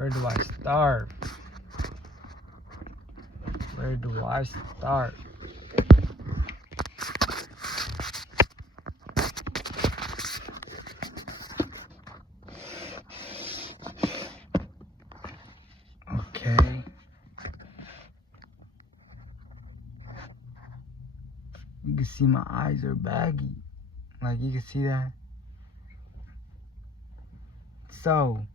Where do I start? Where do I start? Okay. You can see my eyes are baggy. Like, you can see that. So,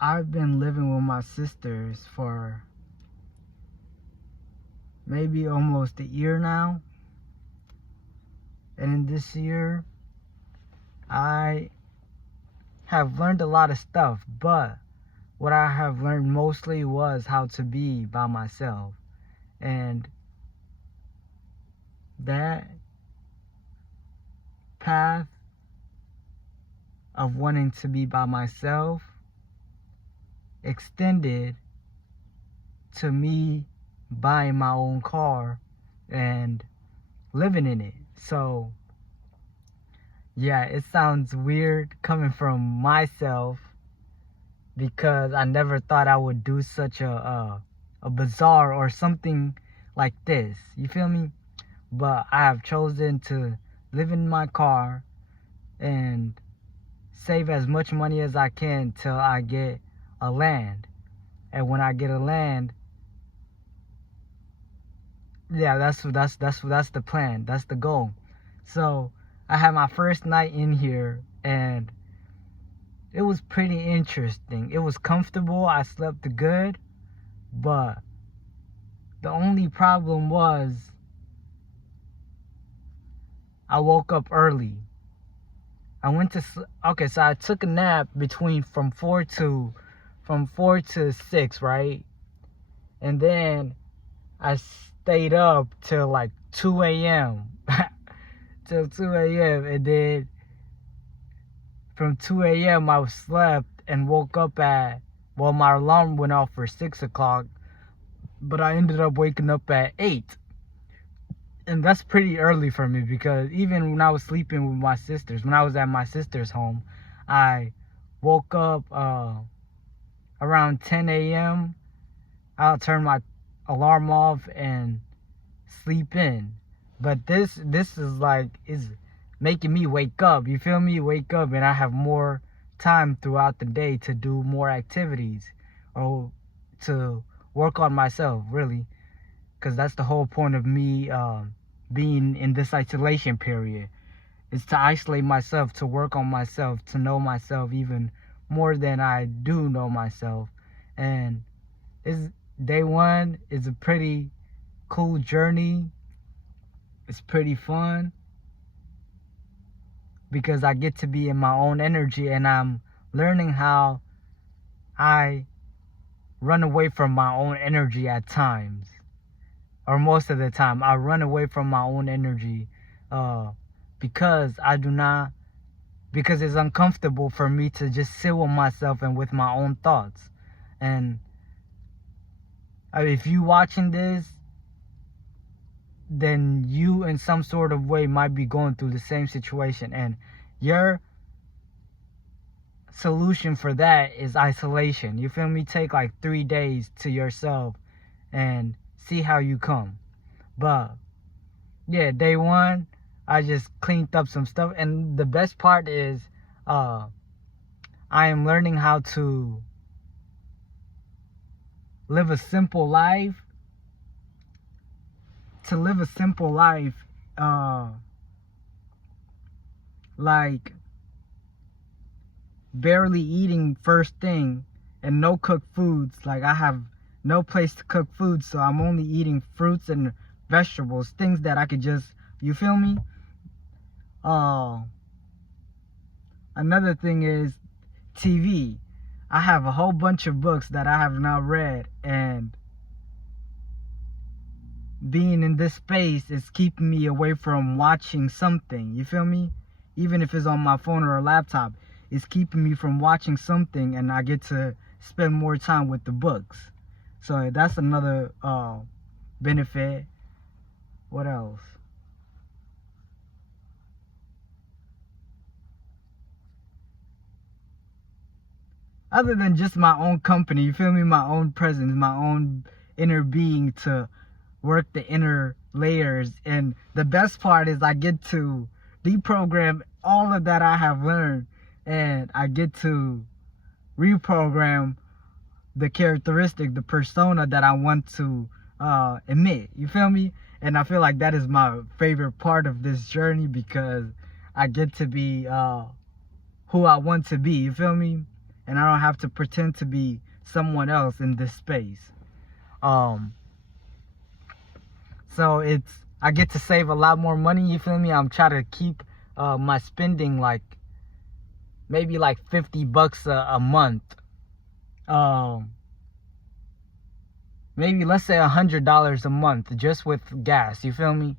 I've been living with my sisters for maybe almost a year now. And in this year, I have learned a lot of stuff, but what I have learned mostly was how to be by myself. And that path of wanting to be by myself extended to me buying my own car and living in it. So yeah, it sounds weird coming from myself because I never thought I would do such a bazaar or something like this. You feel me? But I have chosen to live in my car and save as much money as I can till I get a land. And when I get a land, yeah, that's the plan. That's the goal. So I had my first night in here and it was pretty interesting. It was comfortable. I slept good, but the only problem was I woke up early. I went to okay, so I took a nap from 4 to 6, right? And then I stayed up till like 2 a.m. till 2 a.m. and then from 2 a.m. I slept and woke up well, my alarm went off for 6 o'clock, but I ended up waking up at 8. And that's pretty early for me because even when I was sleeping with my sisters, when I was at my sister's home, I woke up around 10 a.m. I'll turn my alarm off and sleep in. But this is making me wake up. You feel me? Wake up and I have more time throughout the day to do more activities or to work on myself, really. Because that's the whole point of me being in this isolation period, is to isolate myself, to work on myself, to know myself even more than I do know myself. And day one is a pretty cool journey. It's pretty fun because I get to be in my own energy and I'm learning how I run away from my own energy at times. Or most of the time, I run away from my own energy because it's uncomfortable for me to just sit with myself and with my own thoughts. And if you watching this, then you in some sort of way might be going through the same situation. And your solution for that is isolation. You feel me? Take like 3 days to yourself and see how you come. But yeah, day one, I just cleaned up some stuff. And the best part is I am learning how to live a simple life. To live a simple life, like barely eating first thing and no cooked foods. Like I have no place to cook food, so I'm only eating fruits and vegetables, things that I could just, you feel me? Another thing is TV. I have a whole bunch of books that I have not read, and being in this space is keeping me away from watching something, you feel me? Even if it's on my phone or a laptop, it's keeping me from watching something, and I get to spend more time with the books. So that's another benefit. What else? Other than just my own company, you feel me? My own presence, my own inner being to work the inner layers. And the best part is I get to deprogram all of that I have learned, and I get to reprogram the characteristic, the persona that I want to emit. You feel me? And I feel like that is my favorite part of this journey, because I get to be who I want to be. You feel me? And I don't have to pretend to be someone else in this space. So I get to save a lot more money. You feel me? I'm trying to keep my spending like maybe like $50 a month. Maybe let's say $100 a month just with gas. You feel me?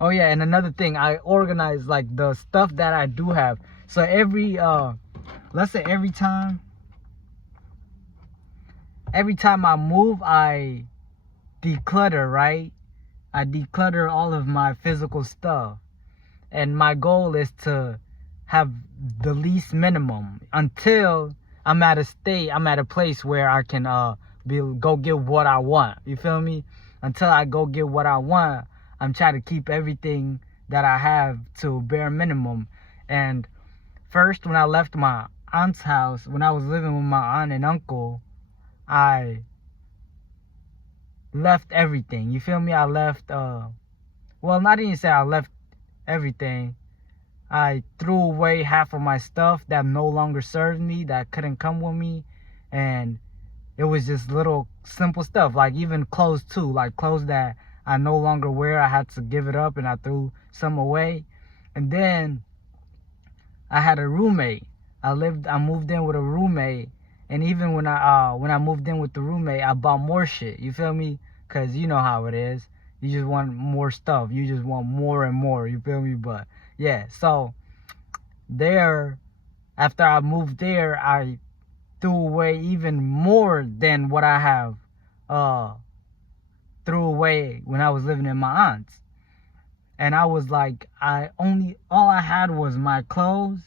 Oh yeah, and another thing, I organize like the stuff that I do have. So let's say every time I move, I declutter, right? I declutter all of my physical stuff. And my goal is to have the least minimum until I'm at a place where I can go get what I want. You feel me? Until I go get what I want, I'm trying to keep everything that I have to bare minimum. And first, when I left my aunt's house, when I was living with my aunt and uncle, I left everything. You feel me? I left, well, not even say I left everything. I threw away half of my stuff that no longer served me, that couldn't come with me. And it was just little simple stuff, like even clothes too, like clothes that I no longer wear. I had to give it up, and I threw some away. And then I had a roommate. I moved in with a roommate, and even when I moved in with the roommate, I bought more shit. You feel me? Cause you know how it is. You just want more stuff. You just want more and more. You feel me? But yeah, so after I moved there, I threw away even more than what I have threw away when I was living in my aunt's. And I was like, all I had was my clothes,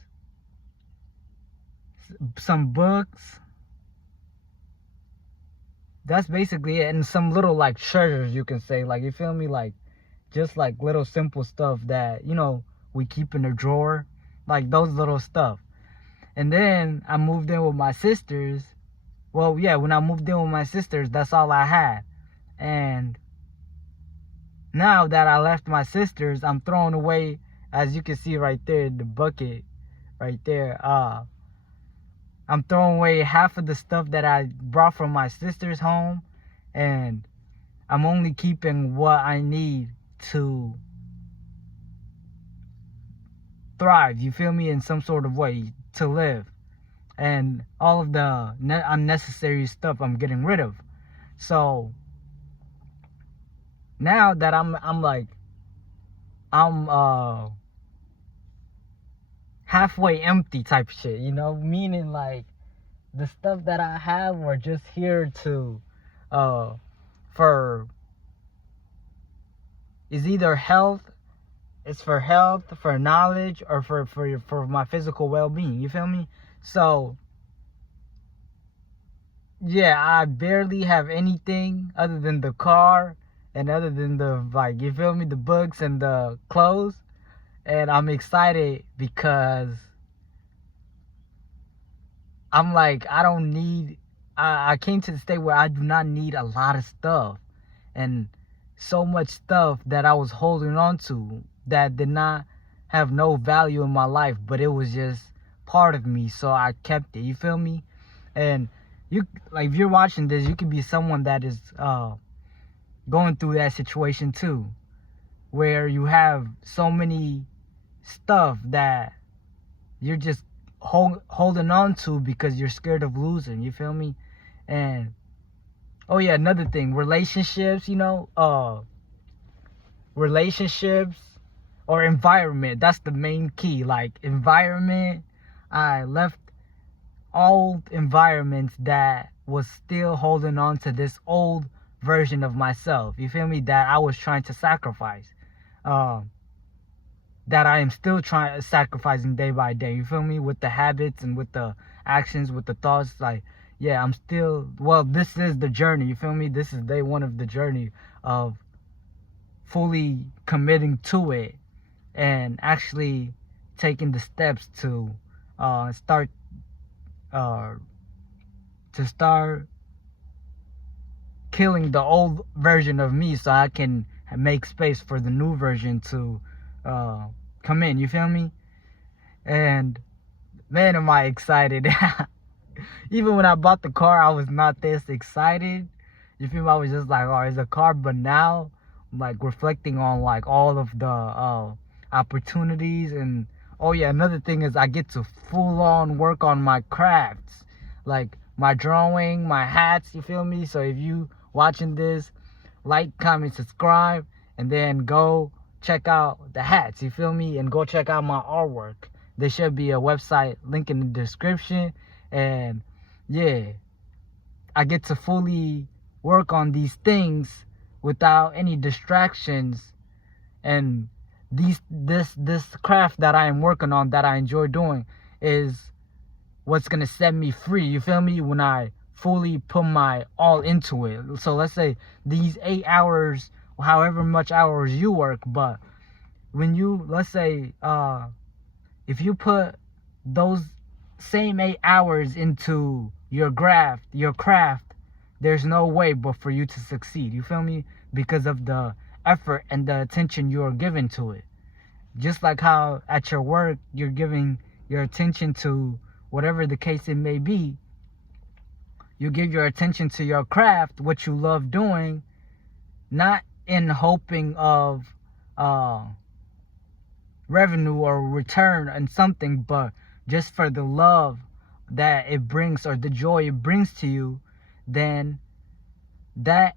some books. That's basically it. And some little like treasures, you can say. Like, you feel me? Like, just like little simple stuff that, we keep in the drawer. Like those little stuff. And then I moved in with my sisters. Well, yeah, when I moved in with my sisters, that's all I had. And now that I left my sisters, I'm throwing away, as you can see right there, the bucket right there. I'm throwing away half of the stuff that I brought from my sister's home, and I'm only keeping what I need to thrive, you feel me, in some sort of way, to live. And all of the unnecessary stuff I'm getting rid of. So now that I'm halfway empty type shit, meaning like the stuff that I have are just here to is either health, it's for health, for knowledge, or for my physical well-being. You feel me? So yeah, I barely have anything other than the car, and other than the, like, you feel me, the books and the clothes. And I'm excited because I'm like, I came to the state where I do not need a lot of stuff. And so much stuff that I was holding on to that did not have no value in my life, but it was just part of me, so I kept it. You feel me? And if you're watching this, you could be someone that is going through that situation too, where you have so many stuff that you're just holding on to because you're scared of losing. You feel me? And oh yeah, another thing, relationships, relationships or environment. That's the main key. Like environment, I left old environments that was still holding on to this old version of myself, you feel me, that I was trying to sacrifice, that I am still trying sacrificing day by day, you feel me, with the habits and with the actions, with the thoughts. Like, yeah, I'm still, well, this is the journey, you feel me, this is day one of the journey of fully committing to it and actually taking the steps to start killing the old version of me so I can make space for the new version to come in, you feel me? And man, am I excited. Even when I bought the car, I was not this excited, you feel me? I was just like, oh, it's a car. But now, like, reflecting on like all of the opportunities, and oh yeah, another thing is I get to full on work on my crafts, like my drawing, my hats, you feel me? So if you watching this, like, comment, subscribe, and then go check out the hats, you feel me, and go check out my artwork. There should be a website link in the description. And yeah, I get to fully work on these things without any distractions. And this craft that I am working on, that I enjoy doing, is what's gonna set me free, you feel me, when I fully put my all into it. So let's say these 8 hours, however much hours you work, but when you, let's say, if you put those same 8 hours into your craft, there's no way but for you to succeed, you feel me, because of the effort and the attention you're giving to it. Just like how at your work you're giving your attention to whatever the case it may be, you give your attention to your craft, what you love doing, not in hoping of revenue or return on something, but just for the love that it brings or the joy it brings to you. Then that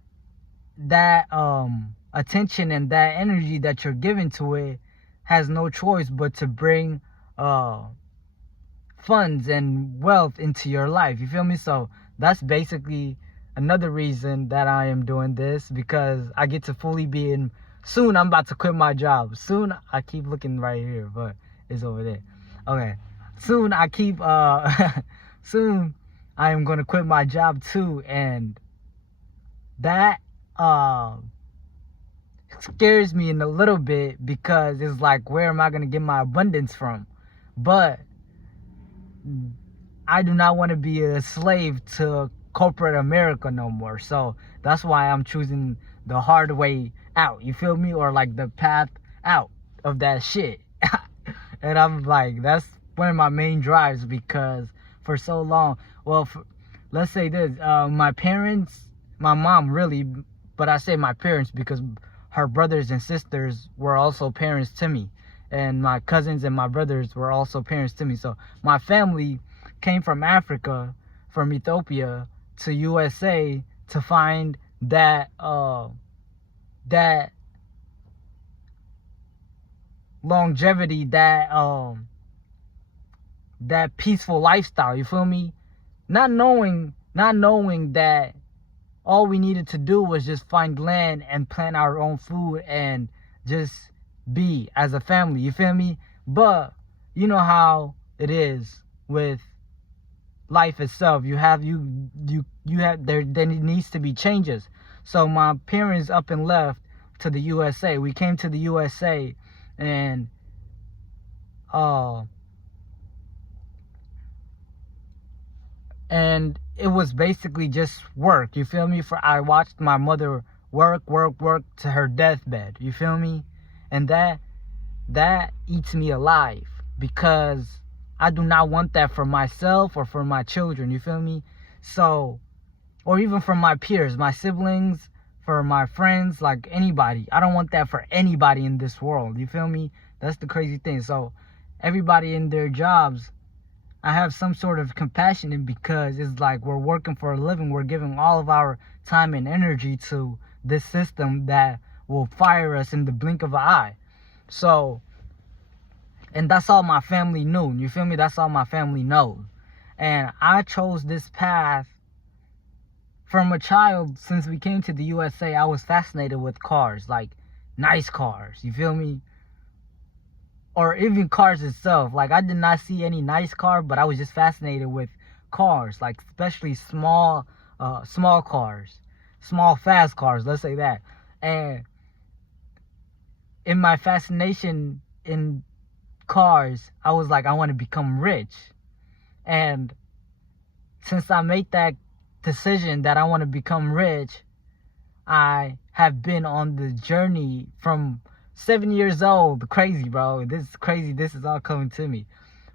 attention and that energy that you're giving to it has no choice but to bring funds and wealth into your life, you feel me? So that's basically another reason that I am doing this, because I get to fully be in. Soon I'm about to quit my job. Soon, I keep looking right here, but it's over there. Okay. Soon soon I am gonna quit my job too, and that scares me in a little bit, because it's like, where am I gonna get my abundance from? But I do not want to be a slave to corporate America no more. So that's why I'm choosing the hard way out, you feel me, or like the path out of that shit. And I'm like, that's one of my main drives, because for so long, well, let's say this, my parents, my mom really, but I say my parents because her brothers and sisters were also parents to me, and my cousins and my brothers were also parents to me. So my family came from Africa, from Ethiopia to USA to find that that longevity, that peaceful lifestyle, you feel me? Not knowing that all we needed to do was just find land and plant our own food and just be as a family, you feel me? But you know how it is with life itself. You have there needs to be changes. So my parents up and left to the USA. We came to the USA, and it was basically just work, you feel me? I watched my mother work to her deathbed, you feel me? And that eats me alive, because I do not want that for myself or for my children, you feel me? So, or even for my peers, my siblings, for my friends, like anybody. I don't want that for anybody in this world, you feel me? That's the crazy thing. So everybody in their jobs, I have some sort of compassion in, because it's like we're working for a living. We're giving all of our time and energy to this system that will fire us in the blink of an eye. So, and that's all my family knew, you feel me? That's all my family knows. And I chose this path from a child, since we came to the USA, I was fascinated with cars, like nice cars. You feel me? Or even cars itself. Like, I did not see any nice car, but I was just fascinated with cars, like especially small cars, small fast cars. Let's say that. And in my fascination in cars, I was like, I want to become rich. And since I made that decision that I want to become rich, I have been on the journey from 7 years old. Crazy, bro. This is crazy. This is all coming to me.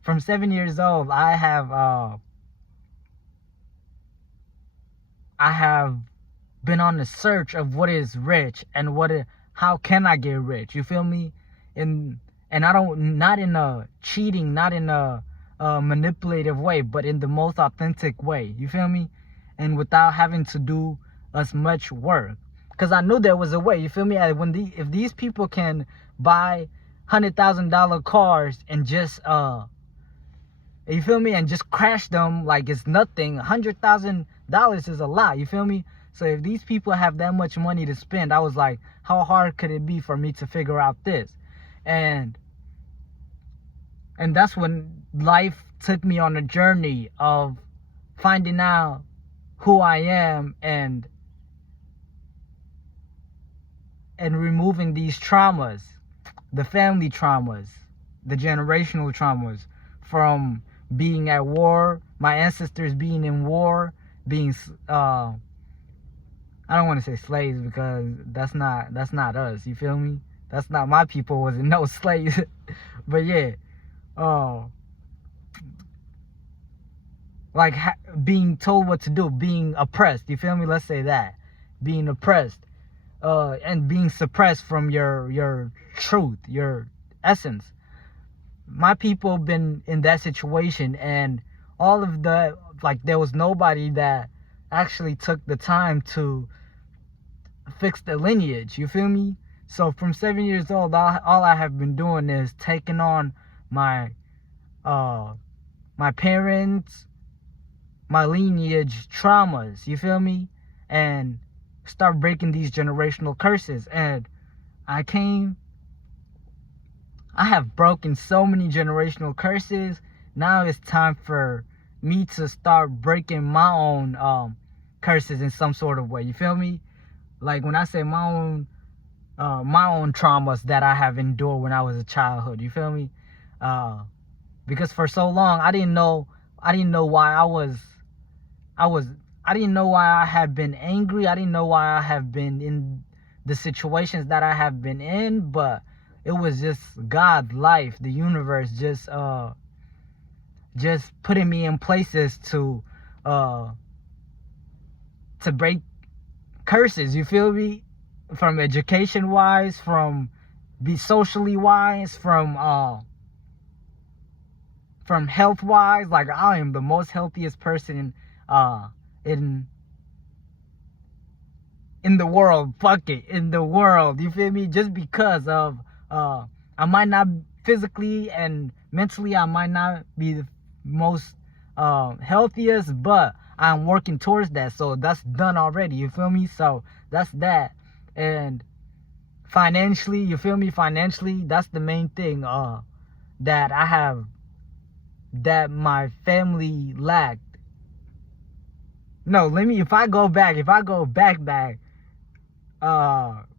From 7 years old, I have been on the search of what is rich and how can I get rich. You feel me? And I don't, not in a cheating, not in a manipulative way, but in the most authentic way. You feel me? And without having to do as much work, because I knew there was a way. You feel me? If these people can buy $100,000 cars and just you feel me, and just crash them like it's nothing. $100,000 is a lot. You feel me? So if these people have that much money to spend, I was like, how hard could it be for me to figure out this? And that's when life took me on a journey of finding out who I am and removing these traumas, the family traumas, the generational traumas from being at war, my ancestors being in war, being I don't want to say slaves, because that's not us. You feel me? That's not my people. Wasn't no slaves. But yeah, like being told what to do, being oppressed. You feel me? Let's say that, being oppressed, and being suppressed from your truth, your essence. My people been in that situation, and all of the, like, there was nobody that actually took the time to fix the lineage. You feel me? So from 7 years old, all I have been doing is taking on my parents, my lineage traumas. You feel me? And start breaking these generational curses. And I have broken so many generational curses. Now it's time for me to start breaking my own curses in some sort of way. You feel me? Like, when I say my own traumas that I have endured when I was a childhood. You feel me? Because for so long I didn't know why I didn't know why I had been angry. I didn't know why I have been in the situations that I have been in, but it was just God, life, the universe just putting me in places to break curses. You feel me? From education wise, from be socially wise, from health wise. Like, I am the most healthiest person in the world. Fuck it, in the world. You feel me? Just because of I might not physically and mentally, I might not be the most healthiest, but I'm working towards that. So that's done already. You feel me? So that's that. And financially, you feel me? Financially, that's the main thing that I have, that my family lacked. No, if I go back,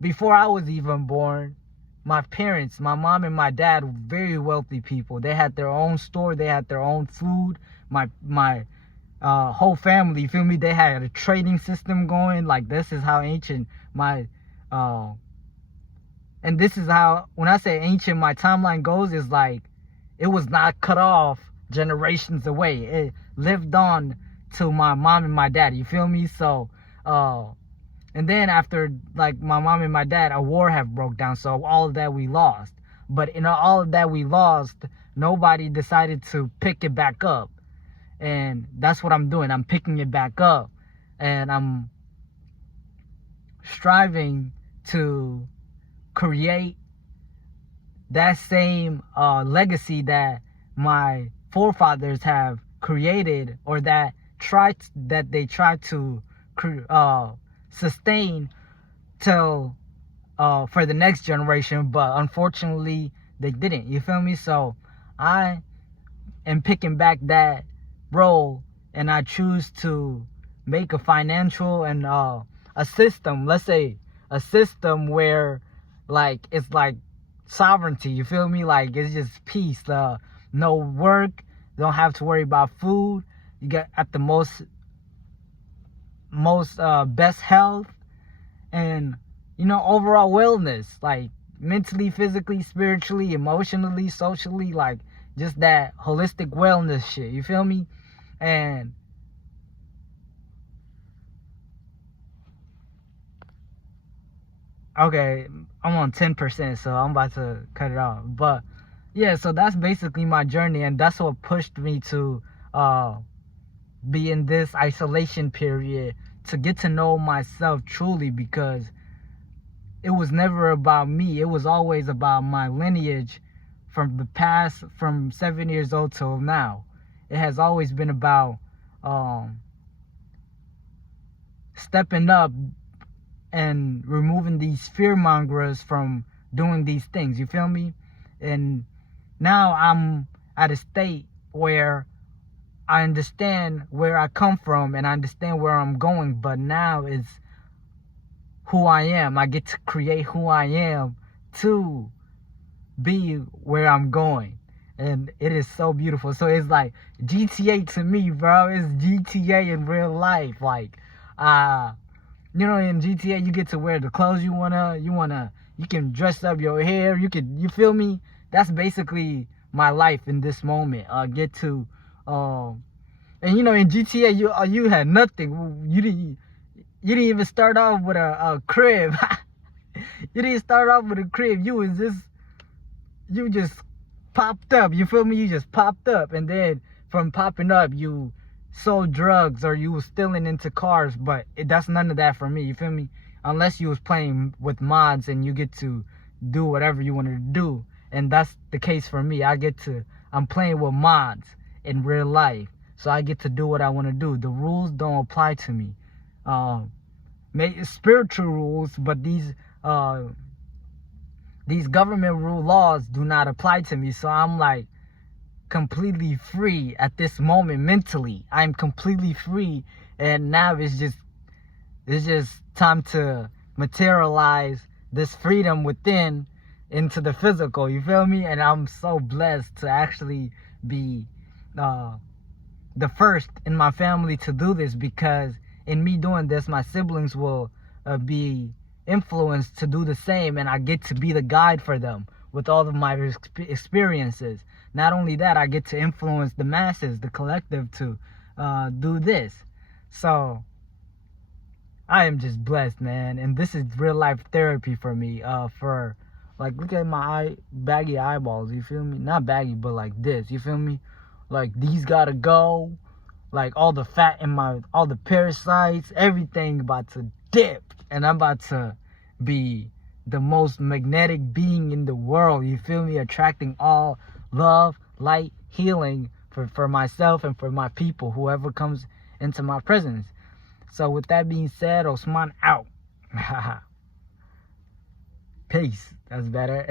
before I was even born, my parents, my mom and my dad, were very wealthy people. They had their own store, they had their own food. My whole family, you feel me? They had a trading system going. Like, this is how ancient and this is how, when I say ancient, my timeline goes, is like, it was not cut off generations away. It lived on to my mom and my dad. You feel me? So and then after, like, my mom and my dad, a war have broke down. So all of that we lost. But in all of that we lost, nobody decided to pick it back up. And that's what I'm doing. I'm picking it back up. And I'm striving to create that same legacy that my forefathers have created, or that they tried to sustain till for the next generation, but unfortunately they didn't. You feel me? So I am picking back that role, and I choose to make a financial and a system. Let's say a system where like it's like sovereignty. You feel me? Like it's just peace. No work. Don't have to worry about food. You get at the most best health, and overall wellness, like mentally, physically, spiritually, emotionally, socially, like just that holistic wellness shit. You feel me? And okay, I'm on 10%, so I'm about to cut it off. But yeah, so that's basically my journey, and that's what pushed me to be in this isolation period, to get to know myself truly, because it was never about me. It was always about my lineage from the past, from 7 years old till now. It has always been about stepping up and removing these fear mongers from doing these things. You feel me? And now I'm at a state where I understand where I come from and I understand where I'm going, but now it's who I am. I get to create who I am to be where I'm going. And it is so beautiful. So it's like GTA to me, bro. It's GTA in real life. Like, in GTA you get to wear the clothes you can dress up your hair. You feel me? That's basically my life in this moment. Get to and in GTA you had nothing. You didn't even start off with a crib. You didn't start off with a crib. You just popped up. You feel me? You just popped up, and then from popping up, you sold drugs or you was stealing into cars. But that's none of that for me. You feel me? Unless you was playing with mods and you get to do whatever you wanted to do, and that's the case for me. I'm playing with mods in real life, so I get to do what I want to do. The rules don't apply to me. Spiritual rules, but these government rule laws do not apply to me. So I'm like completely free at this moment mentally. I'm completely free, and now it's just time to materialize this freedom within into the physical. You feel me? And I'm so blessed to actually be the first in my family to do this, because in me doing this, my siblings will be influenced to do the same, and I get to be the guide for them with all of my experiences. Not only that, I get to influence the masses, the collective, to do this. So I am just blessed, man, and this is real life therapy for me. For like, look at my baggy eyeballs. You feel me? Not baggy, but like this. You feel me? Like, these gotta go. Like, all the fat in all the parasites, everything about to dip, and I'm about to be the most magnetic being in the world. You feel me? Attracting all love, light, healing for myself and for my people, whoever comes into my presence. So with that being said, Osman out. Peace. That's better.